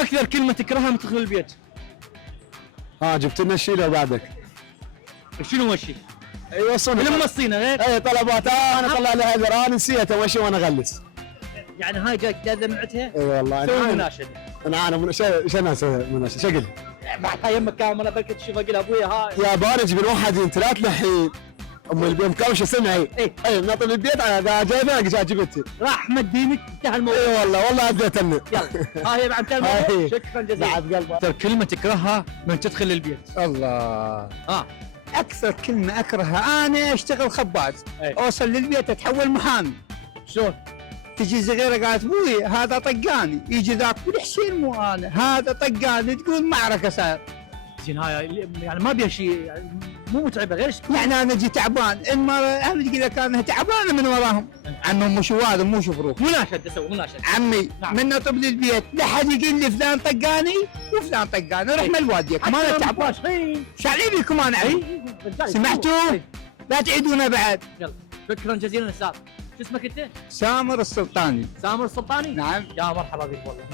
اكثر كلمه تكرهها من تدخل البيت. جبت لنا الشيء لو بعدك. شنو وشي؟ ايوه من مصينا غير. اي طلبات انا طلع لي هذا انا نسيتها وشي وانا اغلس. يعني هاي جاك لازم نعتها. اي والله سوي مناشده. انا شو انا اسوي مناشده شقل. بعدها يمك كاميرا بركة تشوف اقول ابويا هاي. يا بارج من واحد ثلاث لحين ام البيت مكوشه سمعي. اي ناطر البيت انا جايبها جبتي. راح مدينك انتهى الموضوع. اي والله عديتني. يلا هاي بعد كلمه. شكرا جزيلا. اكثر كلمه تكرهها من تدخل البيت. الله. اكثر كلمه اكرهها انا اشتغل خباز. اوصل للبيت اتحول محامي. شلون؟ تجي صغيره قالت ابوي هذا طقاني، يجي ذاك يقول حسين مو انا هذا طقاني، تقول معركه صار. زين هاي يعني ما بيها شيء يعني مو متعبه غير يعني انا اجي تعبان، المرة هم تقول لك انا تعبانه من وراهم. عمهم مو هذا مو شفروك. مناشد اسوي مناشد. عمي نعم. من نطب للبيت لا حد يقول لي فلان طقاني وفلان طقاني، روح من والديك ما انا تعبان. شعلي بكم انا عمي. سمعتوا؟ لا تعيدونا بعد. يلا شكرا جزيلا استاذ. شو اسمك انت؟ سامر السلطاني. سامر السلطاني؟ نعم. يا مرحبا بك والله.